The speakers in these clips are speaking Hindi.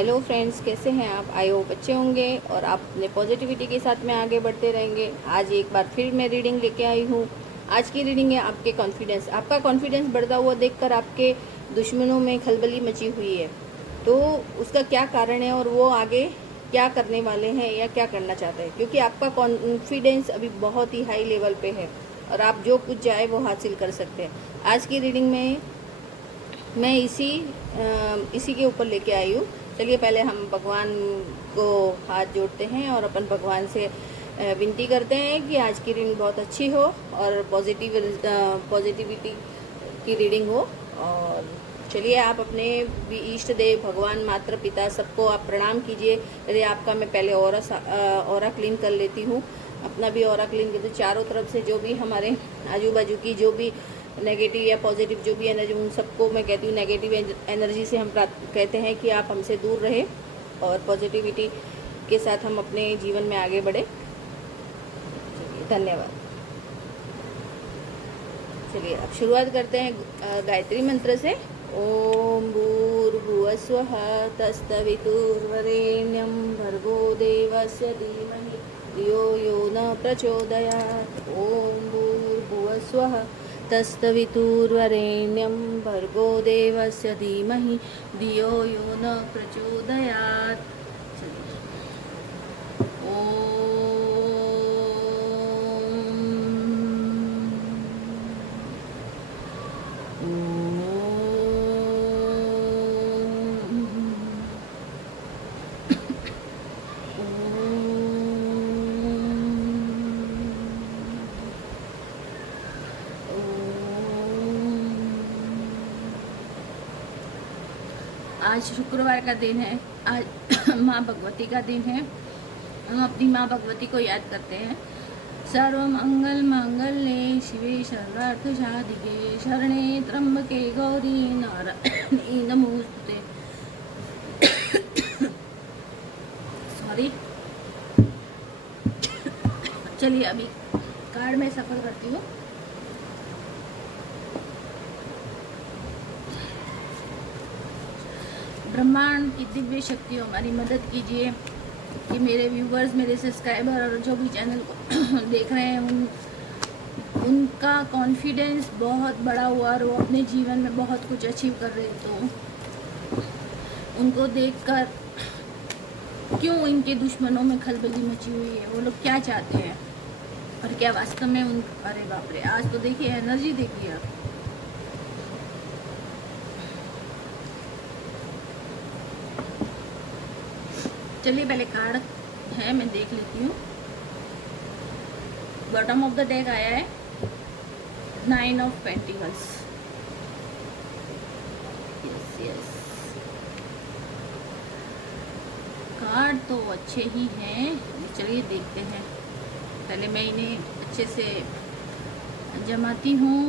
हेलो फ्रेंड्स, कैसे हैं आप? आई होप अच्छे होंगे और आप अपने पॉजिटिविटी के साथ में आगे बढ़ते रहेंगे। आज एक बार फिर मैं रीडिंग लेके आई हूँ। आज की रीडिंग है आपके कॉन्फिडेंस। आपका कॉन्फिडेंस बढ़ता हुआ देखकर आपके दुश्मनों में खलबली मची हुई है। तो उसका क्या कारण है और वो आगे क्या करने वाले हैं या क्या करना चाहते हैं, क्योंकि आपका कॉन्फिडेंस अभी बहुत ही हाई लेवल पे है और आप जो कुछ चाहे वो हासिल कर सकते हैं। आज की रीडिंग में मैं इसी के ऊपर लेके आई हूँ। चलिए पहले हम भगवान को हाथ जोड़ते हैं और अपन भगवान से विनती करते हैं कि आज की रीडिंग बहुत अच्छी हो और पॉजिटिविटी की रीडिंग हो। और चलिए आप अपने भी इष्ट देव, भगवान, माता पिता, सबको आप प्रणाम कीजिए। यदि आपका मैं पहले ऑरा क्लीन कर लेती हूँ, अपना भी ऑरा क्लीन कर। तो चारों तरफ से जो भी हमारे आजू बाजू की जो भी नेगेटिव या पॉजिटिव जो भी एनर्जी, उन सबको मैं कहती हूँ नेगेटिव एनर्जी से हम कहते हैं कि आप हमसे दूर रहें और पॉजिटिविटी के साथ हम अपने जीवन में आगे बढ़े। चलिए, धन्यवाद। चलिए अब शुरुआत करते हैं गायत्री मंत्र से। ओम भूर्भुवस्वः तत्सवितुर्वरेण्यं भर्गो देवस्य धीमहि धियो यो न प्रचोदयात्। ओम भूर्भुवस्वः तत्सवितुर्वरेण्यं भर्गो देवस्य धीमहि धियो यो न प्रचोदयात्। आज शुक्रवार का दिन है। आज माँ भगवती का दिन है। हम अपनी माँ भगवती को याद करते हैं। सर्वमंगल मांगल्ये शिवे सर्वार्थ साधिके शरणे त्र्यंबके गौरी नारायणी नमोस्तुते। सॉरी। चलिए अभी कार्ड में सफल करती हूँ। ब्रह्मांड की दिव्य शक्तियों हमारी मदद कीजिए कि मेरे व्यूवर्स, मेरे सब्सक्राइबर और जो भी चैनल को देख रहे हैं उनका कॉन्फिडेंस बहुत बड़ा हुआ और वो अपने जीवन में बहुत कुछ अचीव कर रहे। तो उनको देखकर क्यों इनके दुश्मनों में खलबली मची हुई है, वो लोग क्या चाहते हैं और क्या वास्तव में उन। अरे बाप रे, आज तो देखिए एनर्जी देखिए आप। चलिए पहले कार्ड है मैं देख लेती हूँ। बॉटम ऑफ द डेक आया है 9 ऑफ पेंटिकल्स। यस कार्ड तो अच्छे ही हैं। चलिए देखते हैं। पहले मैं इन्हें अच्छे से जमाती हूँ।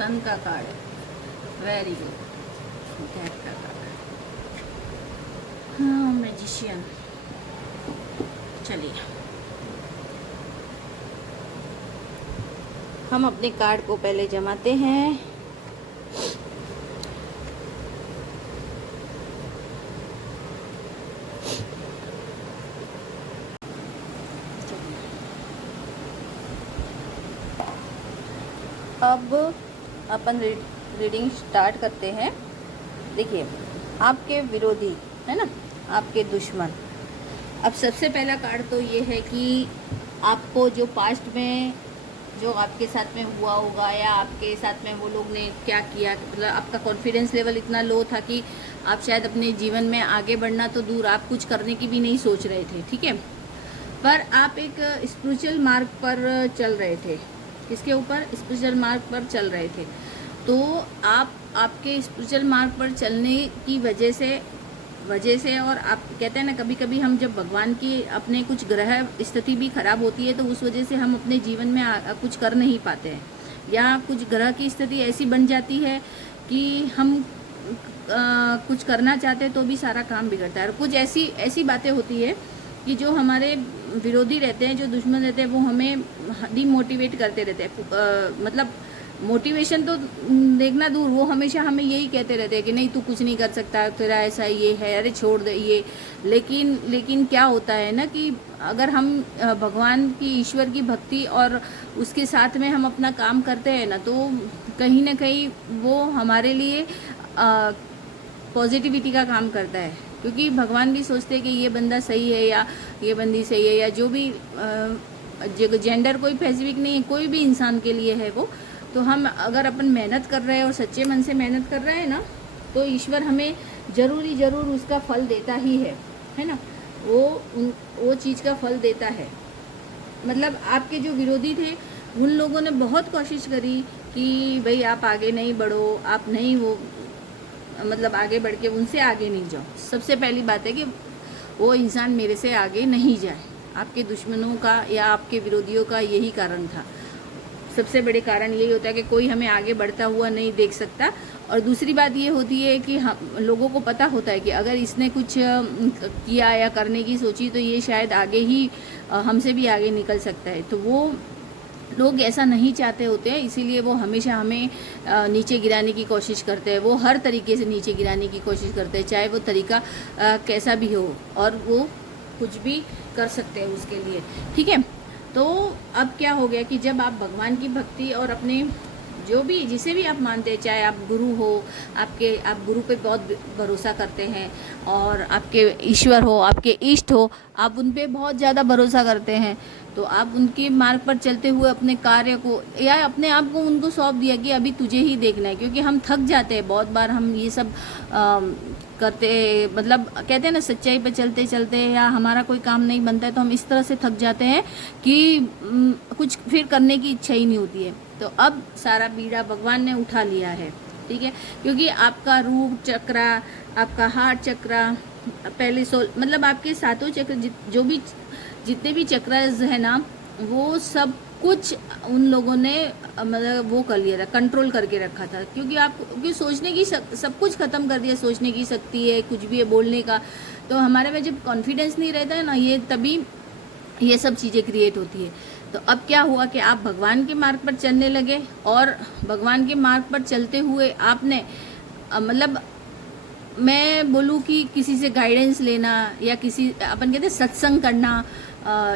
सन का कार्ड है, वेरी गुड। कैट का कार्ड है, हाँ, मैजिशियन। चलिए हम अपने कार्ड को पहले जमाते हैं। अब अपन रीडिंग स्टार्ट करते हैं। देखिए, आपके विरोधी है ना, आपके दुश्मन। अब सबसे पहला कार्ड तो ये है कि आपको जो पास्ट में जो आपके साथ में हुआ होगा या आपके साथ में वो लोग ने क्या किया, मतलब आपका कॉन्फिडेंस लेवल इतना लो था कि आप शायद अपने जीवन में आगे बढ़ना तो दूर, आप कुछ करने की भी नहीं सोच रहे थे, ठीक है। पर आप एक स्पिरिचुअल मार्ग पर चल रहे थे। किसके ऊपर? स्पिरिचुअल मार्ग पर चल रहे थे। तो आपके स्पिरिचुअल मार्ग पर चलने की वजह से और आप कहते हैं ना, कभी कभी हम जब भगवान की अपने कुछ ग्रह स्थिति भी खराब होती है तो उस वजह से हम अपने जीवन में कुछ कर नहीं पाते हैं, या कुछ ग्रह की स्थिति ऐसी बन जाती है कि हम कुछ करना चाहते हैं तो भी सारा काम बिगड़ता है। और कुछ ऐसी बातें होती है कि जो हमारे विरोधी रहते हैं, जो दुश्मन रहते हैं, वो हमें डिमोटिवेट करते रहते हैं। मतलब मोटिवेशन तो देखना दूर, वो हमेशा हमें यही कहते रहते हैं कि नहीं तू कुछ नहीं कर सकता, तेरा ऐसा ये है, अरे छोड़ दे ये। लेकिन क्या होता है ना कि अगर हम भगवान की, ईश्वर की भक्ति और उसके साथ में हम अपना काम करते हैं ना, तो कहीं ना कहीं वो हमारे लिए पॉजिटिविटी का काम करता है। क्योंकि भगवान भी सोचते हैं कि ये बंदा सही है या ये बंदी सही है, या जो भी जेंडर कोई स्पेसिफिक नहीं है, कोई भी इंसान के लिए है वो। तो हम अगर अपन मेहनत कर रहे हैं और सच्चे मन से मेहनत कर रहे हैं ना, तो ईश्वर हमें ज़रूर उसका फल देता ही है ना। वो चीज़ का फल देता है। मतलब आपके जो विरोधी थे, उन लोगों ने बहुत कोशिश करी कि भाई आप आगे नहीं बढ़ो, आप नहीं वो मतलब आगे बढ़ के उनसे आगे नहीं जाओ। सबसे पहली बात है कि वो इंसान मेरे से आगे नहीं जाए। आपके दुश्मनों का या आपके विरोधियों का यही कारण था। सबसे बड़े कारण यही होता है कि कोई हमें आगे बढ़ता हुआ नहीं देख सकता। और दूसरी बात ये होती है कि हम लोगों को पता होता है कि अगर इसने कुछ किया या करने की सोची तो ये शायद आगे ही हमसे भी आगे निकल सकता है। तो वो लोग ऐसा नहीं चाहते होते हैं, इसीलिए वो हमेशा हमें नीचे गिराने की कोशिश करते हैं। वो हर तरीके से नीचे गिराने की कोशिश करते हैं, चाहे वो तरीका कैसा भी हो, और वो कुछ भी कर सकते हैं उसके लिए। ठीक है, तो अब क्या हो गया कि जब आप भगवान की भक्ति और अपने जो भी जिसे भी आप मानते हैं, चाहे आप गुरु हो, आप गुरु पे बहुत भरोसा करते हैं, और आपके ईश्वर हो, आपके इष्ट हो, आप उन पे बहुत ज़्यादा भरोसा करते हैं, तो आप उनके मार्ग पर चलते हुए अपने कार्य को या अपने आप को उनको सौंप दिया कि अभी तुझे ही देखना है। क्योंकि हम थक जाते हैं बहुत बार, हम ये सब करते, मतलब कहते हैं ना, सच्चाई पे चलते चलते या हमारा कोई काम नहीं बनता है तो हम इस तरह से थक जाते हैं कि कुछ फिर करने की इच्छा ही नहीं होती है। तो अब सारा बीड़ा भगवान ने उठा लिया है। ठीक है, क्योंकि आपका रूप चक्रा, आपका हार्ट चक्रा, पहले मतलब आपके सातों चक्र, जो भी जितने भी चक्रस है ना, वो सब कुछ उन लोगों ने मतलब वो कर लिया था, कंट्रोल करके रखा था। क्योंकि सोचने की सब कुछ ख़त्म कर दिया, सोचने की शक्ति है, कुछ भी है बोलने का। तो हमारे में जब कॉन्फिडेंस नहीं रहता है ना, ये तभी ये सब चीज़ें क्रिएट होती है। तो अब क्या हुआ कि आप भगवान के मार्ग पर चलने लगे, और भगवान के मार्ग पर चलते हुए आपने मतलब मैं बोलूँ कि किसी से गाइडेंस लेना, या किसी अपन कहते हैं सत्संग करना,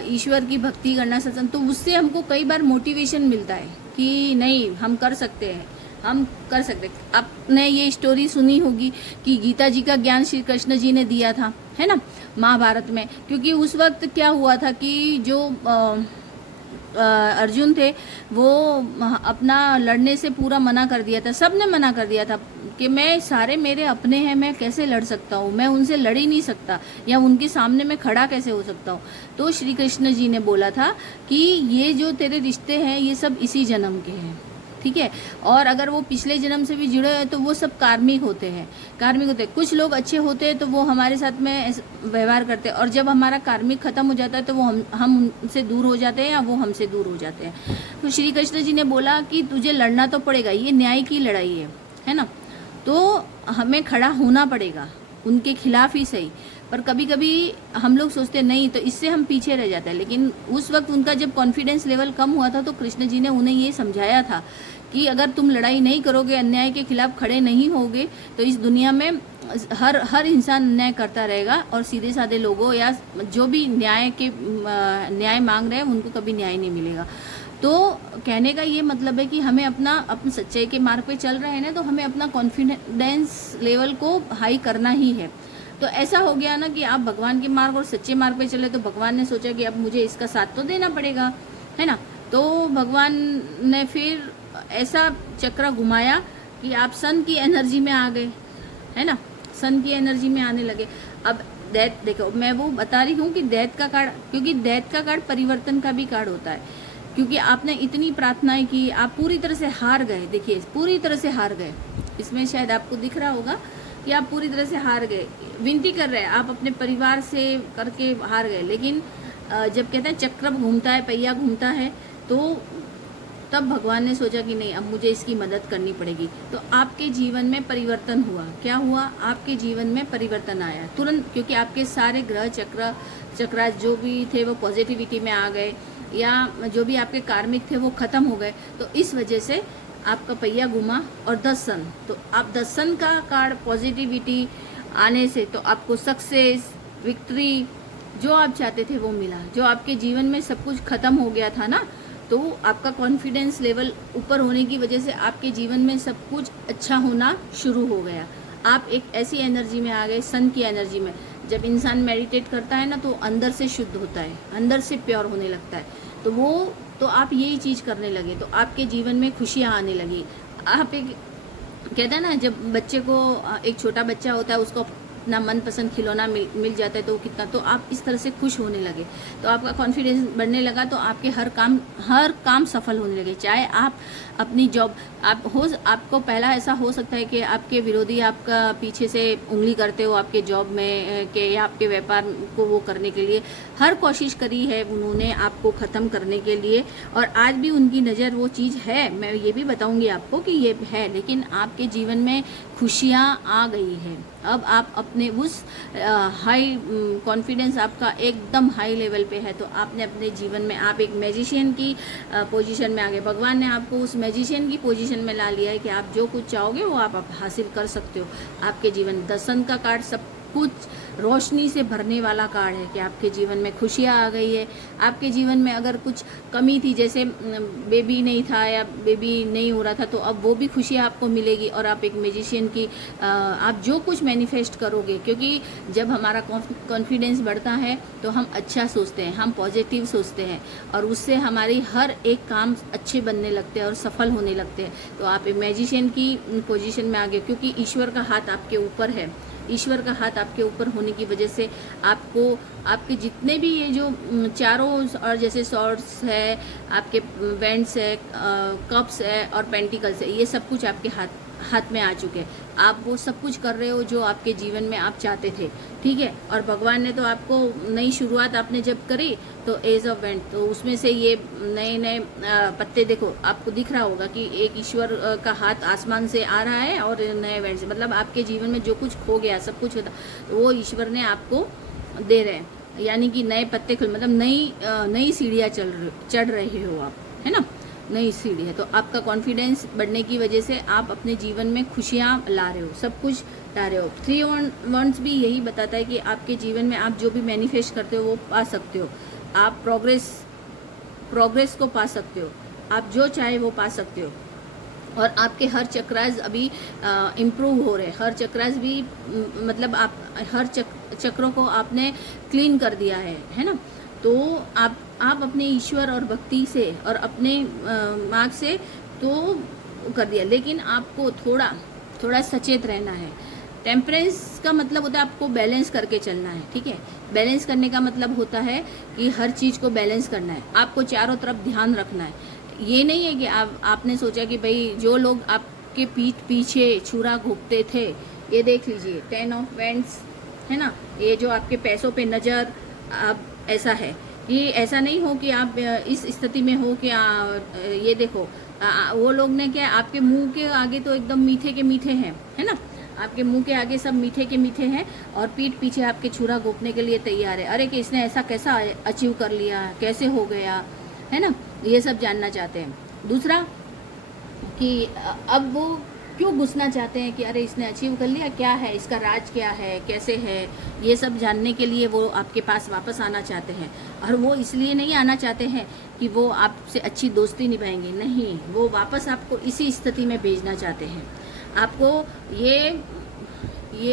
ईश्वर की भक्ति करना, सत्संग, तो उससे हमको कई बार मोटिवेशन मिलता है कि नहीं हम कर सकते हैं, हम कर सकते हैं। आपने ये स्टोरी सुनी होगी कि गीता जी का ज्ञान श्री कृष्ण जी ने दिया था, है ना, महाभारत में। क्योंकि उस वक्त क्या हुआ था कि जो अर्जुन थे वो अपना लड़ने से पूरा मना कर दिया था, सब ने मना कर दिया था कि मैं सारे मेरे अपने हैं, मैं कैसे लड़ सकता हूँ, मैं उनसे लड़ ही नहीं सकता, या उनके सामने मैं खड़ा कैसे हो सकता हूँ। तो श्री कृष्ण जी ने बोला था कि ये जो तेरे रिश्ते हैं ये सब इसी जन्म के हैं। ठीक है, और अगर वो पिछले जन्म से भी जुड़े हैं तो वो सब कार्मिक होते हैं, कुछ लोग अच्छे होते हैं तो वो हमारे साथ में व्यवहार करते हैं, और जब हमारा कार्मिक खत्म हो जाता है तो वो हम उनसे दूर हो जाते हैं या वो हमसे दूर हो जाते हैं। तो श्री कृष्ण जी ने बोला कि तुझे लड़ना तो पड़ेगा, ये न्याय की लड़ाई है ना, तो हमें खड़ा होना पड़ेगा, उनके खिलाफ ही सही। पर कभी कभी हम लोग सोचते नहीं, तो इससे हम पीछे रह जाते हैं। लेकिन उस वक्त उनका जब कॉन्फिडेंस लेवल कम हुआ था तो कृष्ण जी ने उन्हें ये समझाया था कि अगर तुम लड़ाई नहीं करोगे, अन्याय के खिलाफ खड़े नहीं होगे, तो इस दुनिया में हर इंसान अन्याय करता रहेगा, और सीधे साधे लोगों या जो भी न्याय मांग रहे हैं उनको कभी न्याय नहीं मिलेगा। तो कहने का ये मतलब है कि हमें अपने सच्चाई के मार्ग पे चल रहे हैं ना, तो हमें अपना कॉन्फिडेंस लेवल को हाई करना ही है। तो ऐसा हो गया ना कि आप भगवान के मार्ग और सच्चे मार्ग पे चले, तो भगवान ने सोचा कि अब मुझे इसका साथ तो देना पड़ेगा, है ना। तो भगवान ने फिर ऐसा चक्र घुमाया कि आप सन की एनर्जी में आ गए, है ना, सन की एनर्जी में आने लगे। अब डेथ देखो, मैं वो बता रही हूँ कि डेथ का कार्ड, क्योंकि डेथ का कार्ड परिवर्तन का भी कार्ड होता है। क्योंकि आपने इतनी प्रार्थनाएं की, आप पूरी तरह से हार गए। देखिए, पूरी तरह से हार गए, इसमें शायद आपको दिख रहा होगा कि आप पूरी तरह से हार गए। विनती कर रहे हैं आप अपने परिवार से करके हार गए। लेकिन जब कहते हैं चक्र घूमता है, पहिया घूमता है, तो तब भगवान ने सोचा कि नहीं, अब मुझे इसकी मदद करनी पड़ेगी। तो आपके जीवन में परिवर्तन हुआ। क्या हुआ? आपके जीवन में परिवर्तन आया तुरंत, क्योंकि आपके सारे ग्रह चक्र जो भी थे वो पॉजिटिविटी में आ गए, या जो भी आपके कार्मिक थे वो खत्म हो गए। तो इस वजह से आपका पहिया घुमा। और 10 सन, तो आप 10 सन का कार्ड पॉजिटिविटी आने से तो आपको सक्सेस, विक्ट्री, जो आप चाहते थे वो मिला। जो आपके जीवन में सब कुछ खत्म हो गया था ना, तो आपका कॉन्फिडेंस लेवल ऊपर होने की वजह से आपके जीवन में सब कुछ अच्छा होना शुरू हो गया। आप एक ऐसी एनर्जी में आ गए, सन की एनर्जी में। जब इंसान मेडिटेट करता है ना, तो अंदर से शुद्ध होता है, अंदर से प्योर होने लगता है। तो आप यही चीज़ करने लगे, तो आपके जीवन में खुशियाँ आने लगी। आप एक कहते हैं ना, जब बच्चे को, एक छोटा बच्चा होता है, उसको अपना मनपसंद खिलौना मिल जाता है, तो कितना, तो आप इस तरह से खुश होने लगे, तो आपका कॉन्फिडेंस बढ़ने लगा। तो आपके हर काम सफल होने लगे। चाहे आप अपनी जॉब, आपको पहला ऐसा हो सकता है कि आपके विरोधी आपका पीछे से उंगली करते हो आपके जॉब में के, या आपके व्यापार को वो करने के लिए हर कोशिश करी है उन्होंने आपको ख़त्म करने के लिए, और आज भी उनकी नज़र वो चीज़ है। मैं ये भी बताऊंगी आपको कि ये है, लेकिन आपके जीवन में खुशियाँ आ गई है। अब आप अपने उस हाई कॉन्फिडेंस आपका एकदम हाई लेवल पे है, तो आपने अपने जीवन में, आप एक मैजिशियन की पोजीशन में आ गए। भगवान ने आपको उस मैजिशियन की पोजीशन में ला लिया है कि आप जो कुछ चाहोगे वो आप हासिल कर सकते हो। आपके जीवन 10 सन का कार्ड सब कुछ रोशनी से भरने वाला कार्ड है कि आपके जीवन में खुशियाँ आ गई है। आपके जीवन में अगर कुछ कमी थी, जैसे बेबी नहीं था या बेबी नहीं हो रहा था, तो अब वो भी खुशियाँ आपको मिलेगी। और आप एक मैजिशियन की, आप जो कुछ मैनिफेस्ट करोगे, क्योंकि जब हमारा कॉन्फिडेंस बढ़ता है तो हम अच्छा सोचते हैं, हम पॉजिटिव सोचते हैं, और उससे हमारी हर एक काम अच्छे बनने लगते हैं और सफल होने लगते हैं। तो आप एक मैजिशियन की पोजीशन में आ गए, क्योंकि ईश्वर का हाथ आपके ऊपर है। ईश्वर का हाथ आपके ऊपर होने की वजह से आपको, आपके जितने भी ये जो चारों, और जैसे सॉर्ड्स है, आपके वेंड्स है, कप्स है और पेंटिकल्स है, ये सब कुछ आपके हाथ में आ चुके हैं। आप वो सब कुछ कर रहे हो जो आपके जीवन में आप चाहते थे, ठीक है। और भगवान ने तो आपको नई शुरुआत आपने जब करी, तो एज ऑफ वेंट, तो उसमें से ये नए पत्ते, देखो आपको दिख रहा होगा कि एक ईश्वर का हाथ आसमान से आ रहा है और नए वेंट से, मतलब आपके जीवन में जो कुछ खो गया, सब कुछ, तो वो ईश्वर ने आपको दे रहे हैं। यानी कि नए पत्ते खुल, मतलब नई सीढ़ियाँ चढ़ रहे हो आप, है ना, नई सीढ़ी है। तो आपका कॉन्फिडेंस बढ़ने की वजह से आप अपने जीवन में खुशियाँ ला रहे हो, सब कुछ ला रहे हो। 3 वंस भी यही बताता है कि आपके जीवन में आप जो भी मैनिफेस्ट करते हो वो पा सकते हो। आप प्रोग्रेस को पा सकते हो, आप जो चाहे वो पा सकते हो। और आपके हर चक्रास अभी इम्प्रूव हो रहे हैं, हर चक्रास भी, मतलब आप हर चक्रों को आपने क्लीन कर दिया है ना। तो आप अपने ईश्वर और भक्ति से और अपने मार्ग से तो कर दिया, लेकिन आपको थोड़ा सचेत रहना है। टेम्परेंस का मतलब होता है आपको बैलेंस करके चलना है, ठीक है। बैलेंस करने का मतलब होता है कि हर चीज़ को बैलेंस करना है, आपको चारों तरफ ध्यान रखना है। ये नहीं है कि आपने सोचा कि भाई जो लोग आपके पीठ पीछे छुरा घोंपते थे, ये देख लीजिए 10 ऑफ वेंड्स है ना, ये जो आपके पैसों पे नज़र, अब ऐसा है कि ऐसा नहीं हो कि आप इस स्थिति में हो कि ये देखो, वो लोग ने क्या, आपके मुंह के आगे तो एकदम मीठे के मीठे हैं, है ना, आपके मुंह के आगे सब मीठे के मीठे हैं, और पीठ पीछे आपके छुरा घोंपने के लिए तैयार है। अरे कि इसने ऐसा कैसा अचीव कर लिया, कैसे हो गया, है ना, ये सब जानना चाहते हैं। दूसरा कि अब वो क्यों घुसना चाहते हैं कि अरे इसने अचीव कर लिया, क्या है इसका राज, क्या है, कैसे है, ये सब जानने के लिए वो आपके पास वापस आना चाहते हैं। और वो इसलिए नहीं आना चाहते हैं कि वो आपसे अच्छी दोस्ती निभाएंगे, नहीं, वो वापस आपको इसी स्थिति में भेजना चाहते हैं। आपको ये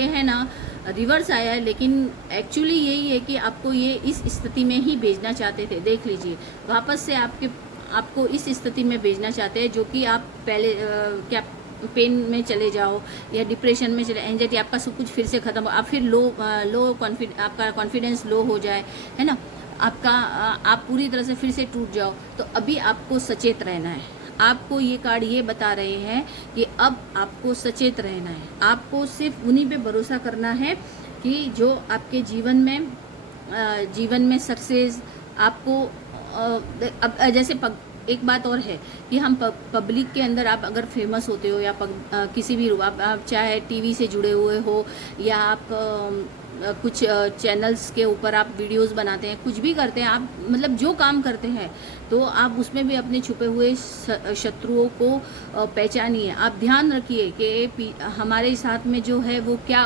है ना, रिवर्स आया है, लेकिन एक्चुअली यही है कि आपको ये इस स्थिति में ही भेजना चाहते थे। देख लीजिए, वापस से आपको इस स्थिति में भेजना चाहते हैं जो कि आप पहले क्या पेन में चले जाओ या डिप्रेशन में चले, एंजाइटी, आपका सब कुछ फिर से खत्म हो, आप फिर आपका कॉन्फिडेंस लो हो जाए, है ना, आप पूरी तरह से फिर से टूट जाओ। तो अभी आपको सचेत रहना है। आपको ये कार्ड ये बता रहे हैं कि अब आपको सचेत रहना है, आपको सिर्फ उन्हीं पे भरोसा करना है कि जो आपके जीवन में सक्सेस आपको, अब जैसे एक बात और है कि हम पब्लिक के अंदर आप अगर फेमस होते हो या किसी भी रूप आप चाहे टीवी से जुड़े हुए हो या आप कुछ चैनल्स के ऊपर आप वीडियोस बनाते हैं, कुछ भी करते हैं आप, मतलब जो काम करते हैं, तो आप उसमें भी अपने छुपे हुए शत्रुओं को पहचानिए। आप ध्यान रखिए कि हमारे साथ में जो है वो क्या,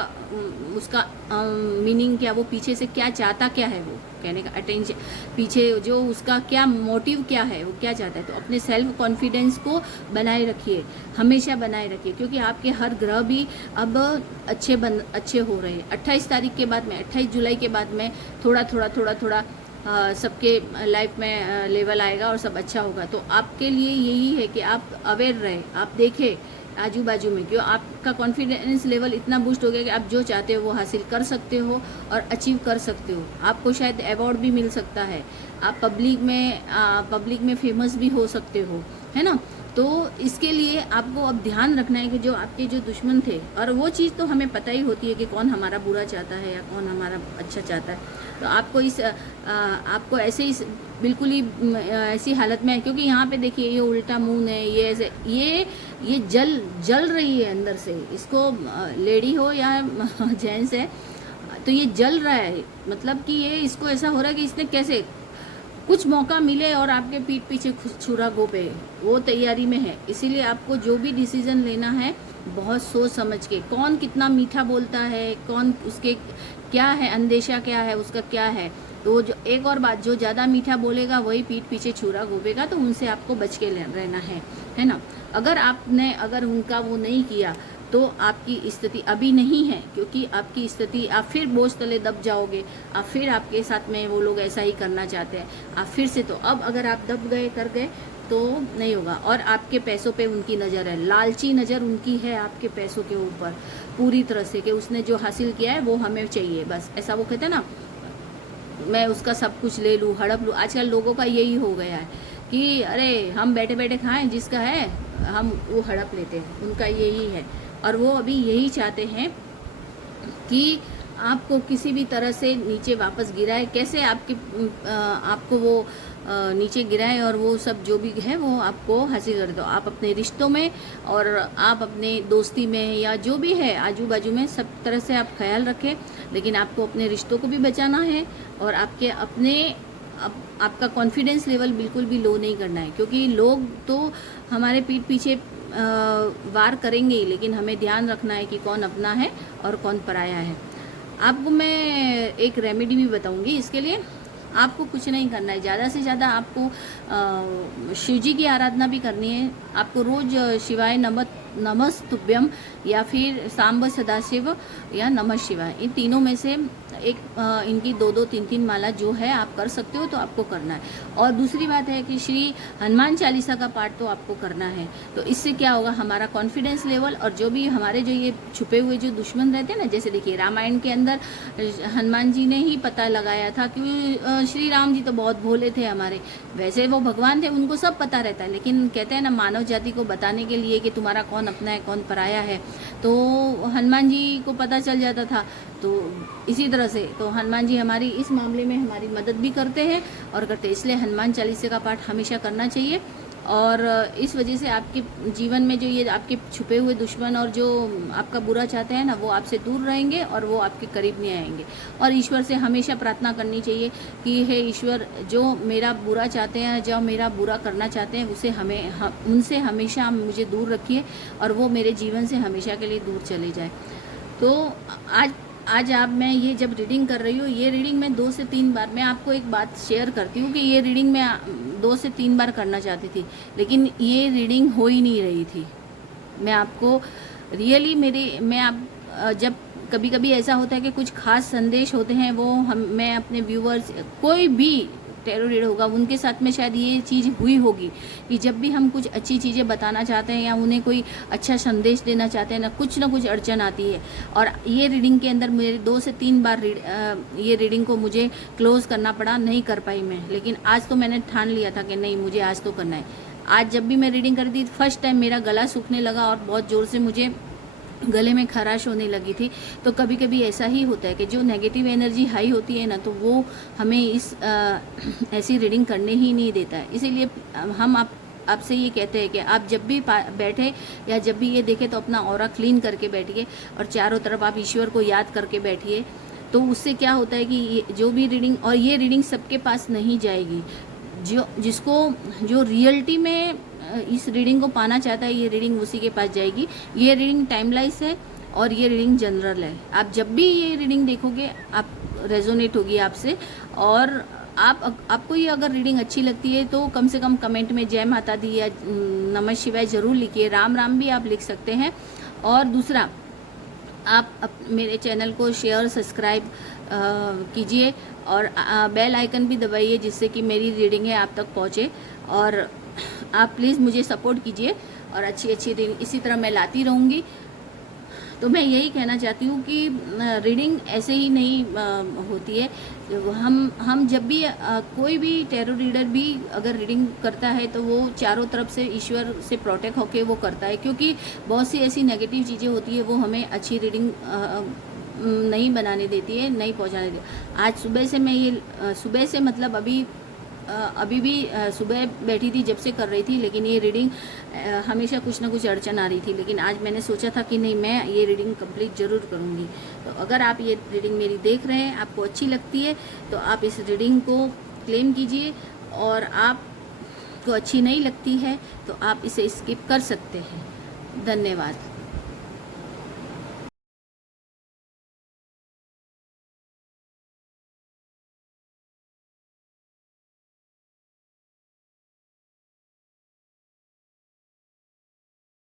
उसका मीनिंग क्या, वो पीछे से क्या चाहता, क्या है वो कहने का अटेंशन, पीछे जो उसका क्या मोटिव क्या है, वो क्या चाहता है। तो अपने सेल्फ कॉन्फिडेंस को बनाए रखिए, हमेशा बनाए रखिए, क्योंकि आपके हर ग्रह भी अब अच्छे हो रहे हैं। 28 तारीख के बाद में, 28 जुलाई के बाद में थोड़ा सबके लाइफ में लेवल आएगा और सब अच्छा होगा। तो आपके लिए यही है कि आप अवेयर रहे, आप देखें आजू बाजू में, क्यों आपका कॉन्फिडेंस लेवल इतना बूस्ट हो गया कि आप जो चाहते हो वो हासिल कर सकते हो और अचीव कर सकते हो। आपको शायद अवार्ड भी मिल सकता है, आप पब्लिक में फेमस भी हो सकते हो, है ना। तो इसके लिए आपको अब ध्यान रखना है कि जो आपके जो दुश्मन थे, और वो चीज़ तो हमें पता ही होती है कि कौन हमारा बुरा चाहता है या कौन हमारा अच्छा चाहता है। तो आपको ऐसे ही बिल्कुल ही ऐसी हालत में है, क्योंकि यहाँ पे देखिए ये उल्टा मून है, ये ऐसे ये जल रही है अंदर से, इसको लेडी हो या जेंट्स है तो ये जल रहा है, मतलब कि ये इसको ऐसा हो रहा है कि इसने कैसे कुछ मौका मिले और आपके पीठ पीछे छुरा घोपे, वो तैयारी में है। इसीलिए आपको जो भी डिसीजन लेना है बहुत सोच समझ के, कौन कितना मीठा बोलता है, कौन उसके क्या है अंदेशा, क्या है उसका क्या है। तो जो एक और बात, जो ज़्यादा मीठा बोलेगा वही पीठ पीछे छुरा घोपेगा, तो उनसे आपको बच के रहना है ना। अगर उनका वो नहीं किया तो आपकी स्थिति अभी नहीं है, क्योंकि आपकी स्थिति, आप फिर बोझ तले दब जाओगे, आप फिर आपके साथ में वो लोग ऐसा ही करना चाहते हैं, आप फिर से, तो अब अगर आप दब गए कर गए तो नहीं होगा। और आपके पैसों पे उनकी नज़र है, लालची नज़र उनकी है आपके पैसों के ऊपर पूरी तरह से, कि उसने जो हासिल किया है वो हमें चाहिए, बस ऐसा वो कहते हैं ना, मैं उसका सब कुछ ले लूँ, हड़प लूँ। आजकल लोगों का यही हो गया है कि अरे हम बैठे बैठे खाएं, जिसका है हम वो हड़प लेते हैं, उनका यही है। और वो अभी यही चाहते हैं कि आपको किसी भी तरह से नीचे वापस गिराए, कैसे आपको वो नीचे गिराए, और वो सब जो भी है वो आपको हासिल कर दो। आप अपने रिश्तों में और आप अपने दोस्ती में या जो भी है आजू बाजू में, सब तरह से आप ख्याल रखें, लेकिन आपको अपने रिश्तों को भी बचाना है और आपका कॉन्फिडेंस लेवल बिल्कुल भी लो नहीं करना है, क्योंकि लोग तो हमारे पीठ पीछे वार करेंगे ही, लेकिन हमें ध्यान रखना है कि कौन अपना है और कौन पराया है। आपको मैं एक रेमेडी भी बताऊंगी, इसके लिए आपको कुछ नहीं करना है, ज़्यादा से ज़्यादा आपको शिव जी की आराधना भी करनी है। आपको रोज़ शिवाय नमस्तुभ्यम या फिर सांब सदाशिव या नमः शिवाय, इन तीनों में से एक इनकी 2-2 3-3 माला जो है आप कर सकते हो, तो आपको करना है। और दूसरी बात है कि श्री हनुमान चालीसा का पाठ तो आपको करना है। तो इससे क्या होगा, हमारा कॉन्फिडेंस लेवल और जो भी हमारे जो ये छुपे हुए जो दुश्मन रहते हैं ना, जैसे देखिए रामायण के अंदर हनुमान जी ने ही पता लगाया था कि श्री राम जी तो बहुत भोले थे हमारे, वैसे वो भगवान थे, उनको सब पता रहता है, लेकिन कहते हैं ना मानव जाति को बताने के लिए कि तुम्हारा कौन अपना है कौन पराया है, तो हनुमान जी को पता चल जाता था। तो इसी तरह से तो हनुमान जी हमारी इस मामले में हमारी मदद भी करते हैं और करते, इसलिए हनुमान चालीसा का पाठ हमेशा करना चाहिए। और इस वजह से आपके जीवन में जो ये आपके छुपे हुए दुश्मन और जो आपका बुरा चाहते हैं ना, वो आपसे दूर रहेंगे और वो आपके करीब नहीं आएंगे। और ईश्वर से हमेशा प्रार्थना करनी चाहिए कि हे ईश्वर, जो मेरा बुरा चाहते हैं, जो मेरा बुरा करना चाहते हैं, उनसे हमेशा मुझे दूर रखिए और वो मेरे जीवन से हमेशा के लिए दूर चले जाए। तो आज मैं ये जब रीडिंग कर रही हूँ, ये रीडिंग मैं 2 से 3 बार, मैं आपको एक बात शेयर करती हूँ कि ये रीडिंग मैं 2 से 3 बार करना चाहती थी, लेकिन ये रीडिंग हो ही नहीं रही थी। मैं आपको रियली जब कभी कभी ऐसा होता है कि कुछ खास संदेश होते हैं, वो मैं अपने व्यूवर्स, कोई भी टैरो रीडर होगा उनके साथ में शायद ये चीज़ हुई होगी कि जब भी हम कुछ अच्छी चीज़ें बताना चाहते हैं या उन्हें कोई अच्छा संदेश देना चाहते हैं ना कुछ अड़चन आती है। और ये रीडिंग के अंदर मेरे 2 से 3 बार ये रीडिंग को मुझे क्लोज़ करना पड़ा, नहीं कर पाई मैं, लेकिन आज तो मैंने ठान लिया था कि नहीं, मुझे आज तो करना है। आज जब भी मैं रीडिंग कर दी, फर्स्ट टाइम मेरा गला सूखने लगा और बहुत ज़ोर से मुझे गले में खराश होने लगी थी। तो कभी कभी ऐसा ही होता है कि जो नेगेटिव एनर्जी हाई होती है ना, तो वो हमें ऐसी रीडिंग करने ही नहीं देता है। इसीलिए हम आपसे ये कहते हैं कि आप जब भी बैठे या जब भी ये देखें तो अपना ऑरा क्लीन करके बैठिए और चारों तरफ आप ईश्वर को याद करके बैठिए। तो उससे क्या होता है कि ये जो भी रीडिंग, और ये रीडिंग सबके पास नहीं जाएगी। जो रियलिटी में इस रीडिंग को पाना चाहता है, ये रीडिंग उसी के पास जाएगी। ये रीडिंग टाइमलाइस है और ये रीडिंग जनरल है। आप जब भी ये रीडिंग देखोगे आप रेजोनेट होगी आपसे। और आपको ये अगर रीडिंग अच्छी लगती है तो कम से कम कमेंट में जय माता दी या नमः शिवाय ज़रूर लिखिए। राम राम भी आप लिख सकते हैं। और दूसरा, आप मेरे चैनल को शेयर सब्सक्राइब कीजिए और बेल आइकन भी दबाइए, जिससे कि मेरी रीडिंग है आप तक पहुँचे। और आप प्लीज़ मुझे सपोर्ट कीजिए और अच्छी रीडिंग इसी तरह मैं लाती रहूँगी। तो मैं यही कहना चाहती हूँ कि रीडिंग ऐसे ही नहीं होती है। हम जब भी कोई भी टैरो रीडर भी अगर रीडिंग करता है तो वो चारों तरफ से ईश्वर से प्रोटेक्ट होके वो करता है, क्योंकि बहुत सी ऐसी नेगेटिव चीज़ें होती है वो हमें अच्छी रीडिंग नहीं बनाने देती है, नहीं पहुँचाने देती। आज सुबह से मैं ये सुबह से मतलब अभी भी सुबह बैठी थी जब से कर रही थी, लेकिन ये रीडिंग हमेशा कुछ ना कुछ अड़चन आ रही थी। लेकिन आज मैंने सोचा था कि नहीं, मैं ये रीडिंग कंप्लीट ज़रूर करूँगी। तो अगर आप ये रीडिंग मेरी देख रहे हैं, आपको अच्छी लगती है, तो आप इस रीडिंग को क्लेम कीजिए। और आपको अच्छी नहीं लगती है तो आप इसे स्किप कर सकते हैं। धन्यवाद।